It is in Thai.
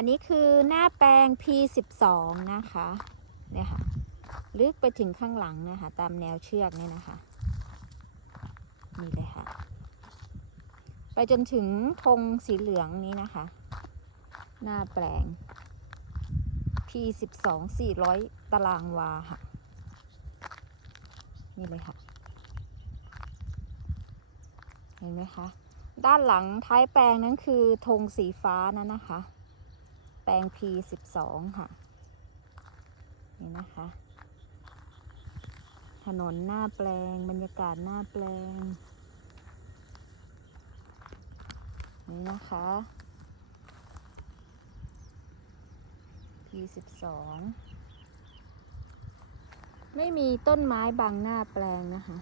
อันนี้คือหน้าแปลง P12 นะคะเนี่ยค่ะลึกไปถึงข้างหลังนะคะ ตามแนวเชือกเนี่ยนะคะนี่เลยค่ะ ไปจนถึงธงสีเหลืองนี้นะคะ หน้าแปลง P12 400 ตารางวาค่ะ นี่เลยค่ะ เห็นไหมคะ ด้านหลังท้ายแปลงนั้นคือธงสีฟ้านั่นนะคะ ลง P12 ค่ะ นี่นะคะ ถนนหน้าแปลง บรรยากาศหน้าแปลง นี่นะคะ P12 ไม่มีต้นไม้บังหน้าแปลงนะคะ